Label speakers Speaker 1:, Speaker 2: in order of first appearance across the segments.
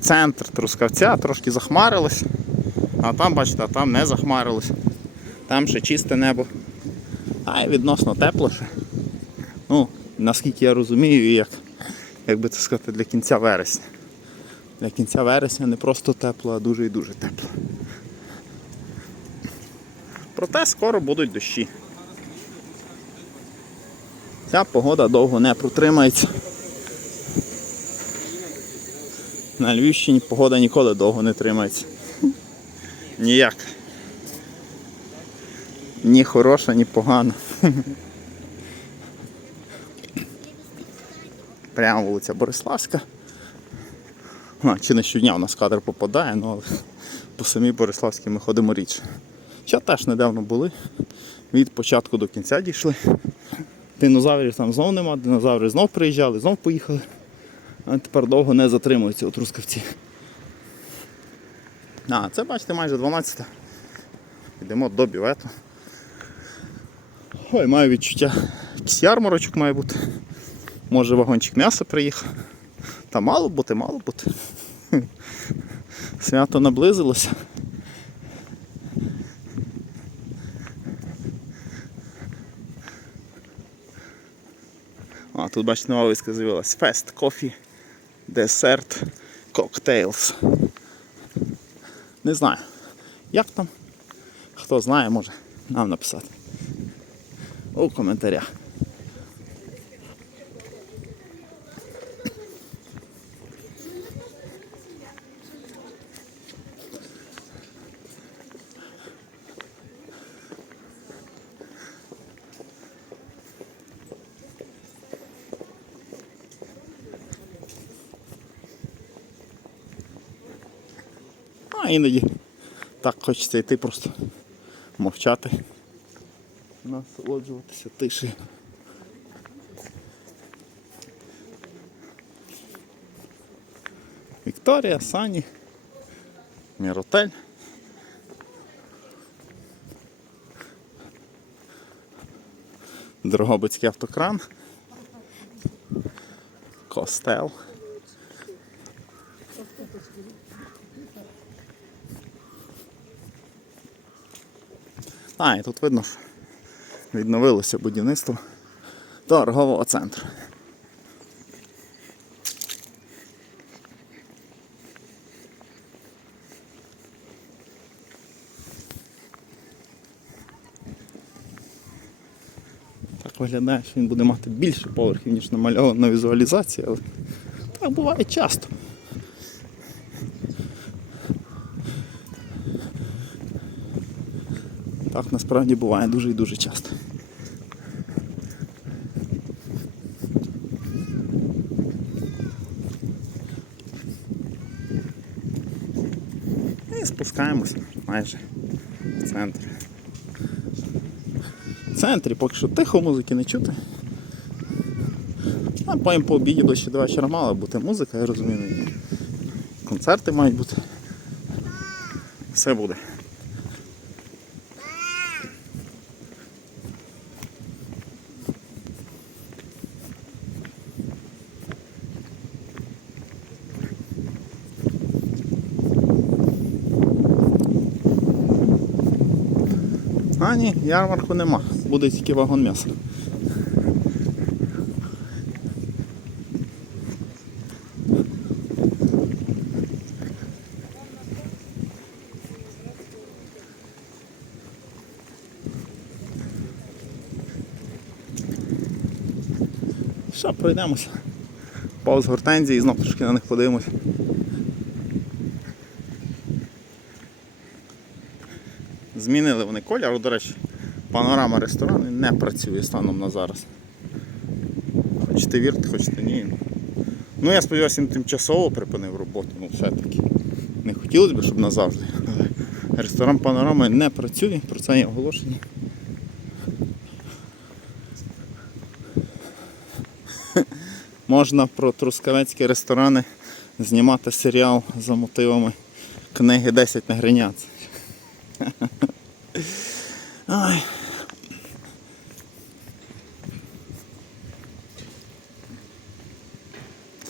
Speaker 1: Центр Трускавця трошки захмарилось, а там, бачите, а там не захмарилось. Там ще чисте небо. А й відносно тепло ще. Ну, наскільки я розумію, як, як би це сказати, для кінця вересня. Для кінця вересня не просто тепло, а дуже і дуже тепло. Проте скоро будуть дощі. Ця погода довго не протримається. На Львівщині погода ніколи довго не тримається. Ніяк. Ні хороша, ні погана. Прямо вулиця Бориславська. А, чи не щодня у нас кадр попадає, ну, але по самій Бориславській ми ходимо рідше. Ще теж недавно були. Від початку до кінця дійшли. Динозаврів там знов нема, динозаври знов приїжджали, знов поїхали. А тепер довго не затримуються у Трускавці. А, це бачите майже 12. Йдемо до бівету. Ой, маю відчуття. Якийсь ярмарочок має бути. Може вагончик м'яса приїхав. Та мало бути, мало бути. Свято наблизилося. Тут бачите, нова виска з'явилась. Fest Coffee Dessert Cocktails. Не знаю. Як там? Хто знає, може нам написати. У коментарях. Іноді так хочеться йти просто мовчати. Насолоджуватися тишею. Вікторія, Сані, Міротель. Дрогобицький автокран. Костел. А, і тут видно, що відновилося будівництво торгового центру. Так виглядає, що він буде мати більше поверхів, ніж намальовано на візуалізації, але так буває часто. Так насправді буває дуже і дуже часто. І спускаємось майже в центр. В центрі поки що тихо, музики не чути. А потім по обіді ближче до вечора мала бути музика, я розумію. Концерти мають бути. Все буде. А ні, ярмарку нема, буде тільки вагон м'яса. Що, пройдемося. Повз гортензії і знов трошки на них подивимось. Змінили вони колір, до речі, панорама ресторану не працює станом на зараз. Хочете вірте, хочете ні. Ну я сподіваюся, він тимчасово припинив роботу, ну все-таки. Не хотілося б, щоб назавжди. Але ресторан панорами не працює, про це є оголошення. Можна про трускавецькі ресторани знімати серіал за мотивами книги 10 негринят. Ой.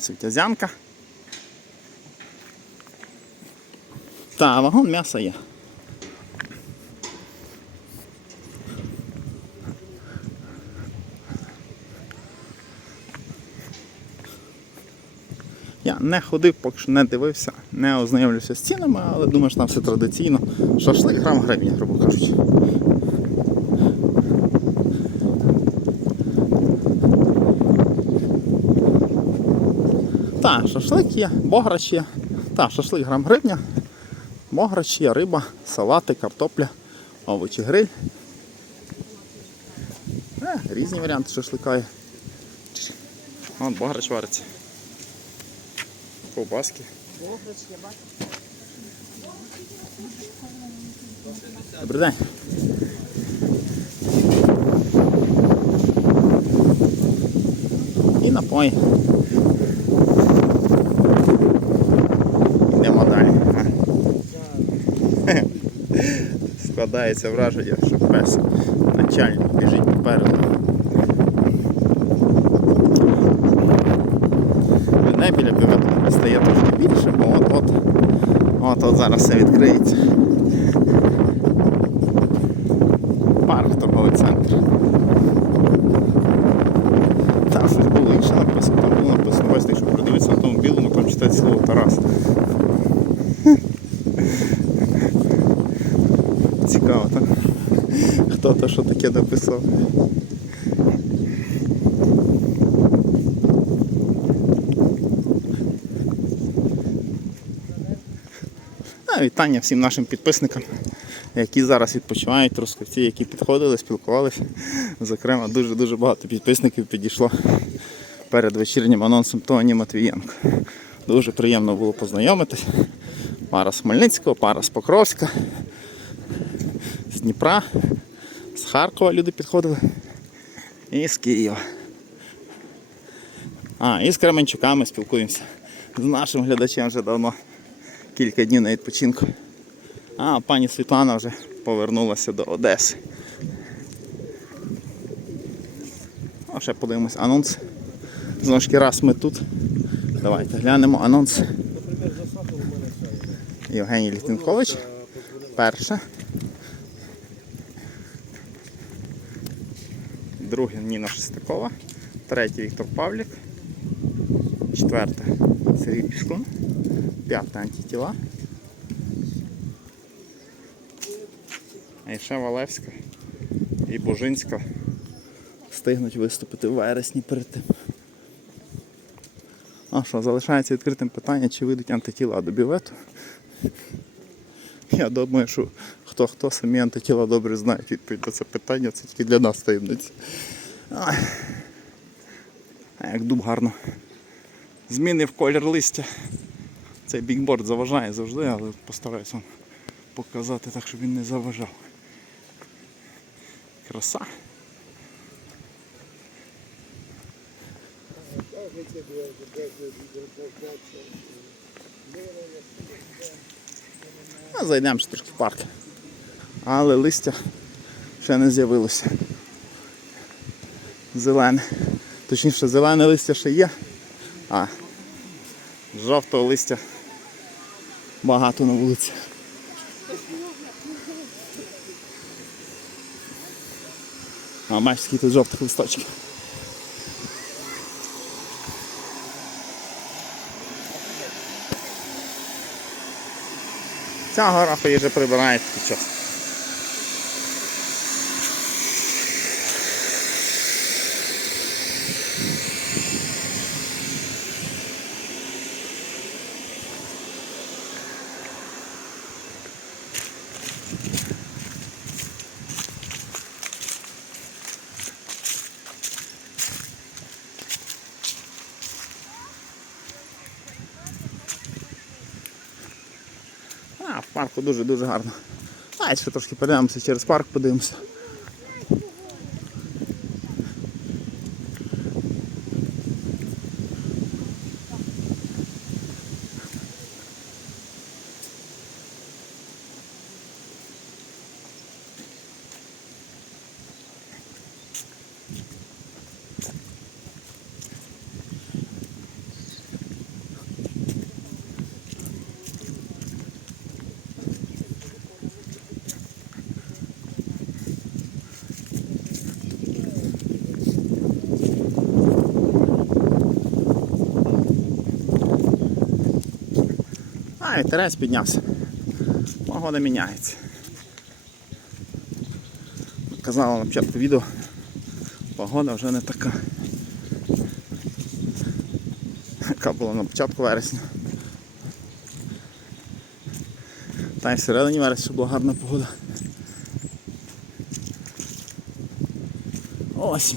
Speaker 1: Світязянка. Та, вагон м'яса є. Я не ходив, поки що не дивився, не ознайомлюся з цінами, але думаю, що там все традиційно. Шашлик грам гривня, грубо кажучи. Так, шашлик є, бограч є. Так, шашлик грам гривня, бограч є, риба, салати, картопля, овочі гриль. Е, різні варіанти шашлика є. Вон бограч вариться. Ковбаски. Добрий день. І напої. Йдемо далі. Складається враження, що пес начальник біжить попереду. Людей біля бювету стає трошки більше, бо от от от от зараз все відкриється. Парк торговий центр. Там щось було інше написано, там було написано, бачите, якщо придивитися на тому білому, там читається слово Тарас. Цікаво, так? Хто то що таке написав? Вітання всім нашим підписникам, які зараз відпочивають, трускавці, які підходили, спілкувалися. Зокрема, дуже-дуже багато підписників підійшло перед вечірнім анонсом Тоні Матвієнко. Дуже приємно було познайомитись. Пара з Хмельницького, пара з Покровська, з Дніпра, з Харкова люди підходили і з Києва. А, і з Кременчука ми спілкуємося. З нашим глядачем вже давно кілька днів на відпочинку. А пані Світлана вже повернулася до Одеси. А ще подивимось анонс. Знову ж таки, раз ми тут. Давайте глянемо анонс. Євгеній Літинкович. Перше. Друге Ніна Шестакова. Третє Віктор Павлік. Четверте Сергій Пішкун. П'яте антитіла. А ще Валевська і Божинська встигнуть виступити в вересні перед тим. А що, залишається відкритим питання, чи вийдуть антитіла до бювету. Я думаю, що хто хто самі антитіла добре знають відповідь на це питання, це тільки для нас таємниця. А як дуб гарно змінив колір листя. Цей бікборд заважає завжди, але постараюсь вам показати так, щоб він не заважав. Краса. А зайдемо ще трошки в парк. Але листя ще не з'явилося. Зелене. Точніше, зелене листя ще є. А, жовтого листя багато на вулиці. А бачиш, скільки тут жовтих листочків. Ця гора вже прибирає під час. А, в парку дуже-дуже гарно. А, ще трошки перейдемося через парк, подивимося. А, вітерець піднявся. Погода міняється. Казала на початку відео, погода вже не така. Яка була на початку вересня. Та й всередині вересня була гарна погода. Ось.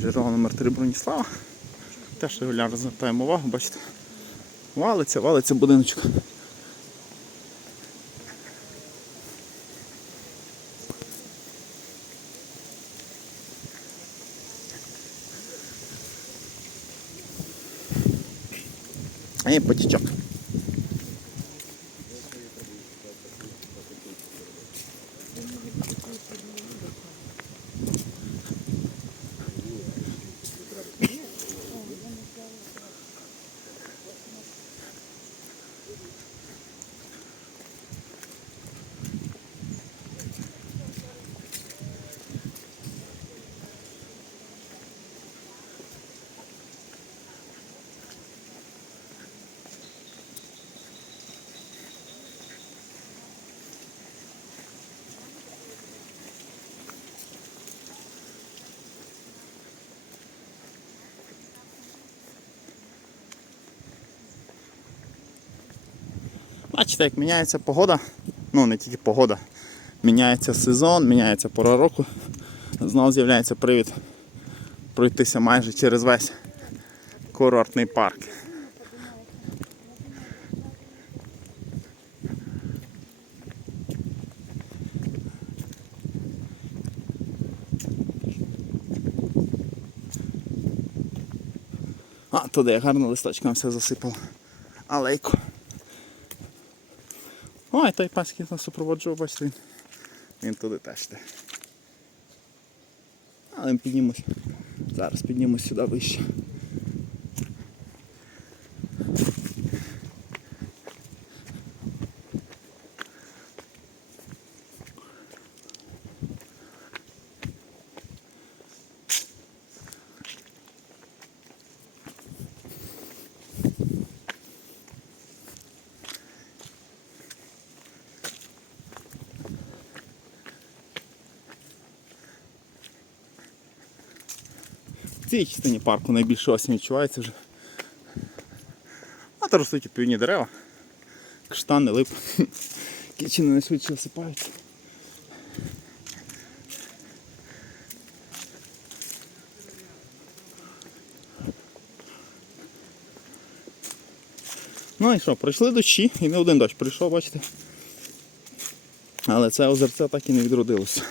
Speaker 1: Джерело номер 3 Броніслава. Теж регулярно звертаємо увагу, бачите. Валиться, валиться будиночок. І потічок. Бачите, як міняється погода. Ну не тільки погода. Міняється сезон, міняється пора року. Знову з'являється привід пройтися майже через весь курортний парк. А, туди я гарно листочком все засипав. Алейку. Ой, той паскін нас супроводжував, бачите, він, він туди теж йде. Але ми піднімось. Зараз піднімось сюди вище. Цій частині парку найбільше осінь відчувається вже. А то ростуть півні дерева. Каштани, лип. Кічини найшвидше осипаються. Ну і що, пройшли дощі, і не один дощ прийшов, бачите. Але це озерце так і не відродилося.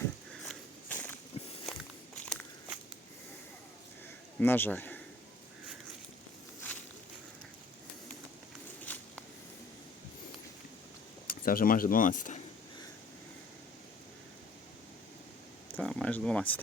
Speaker 1: На жаль. Це вже майже 12. Так, майже 12.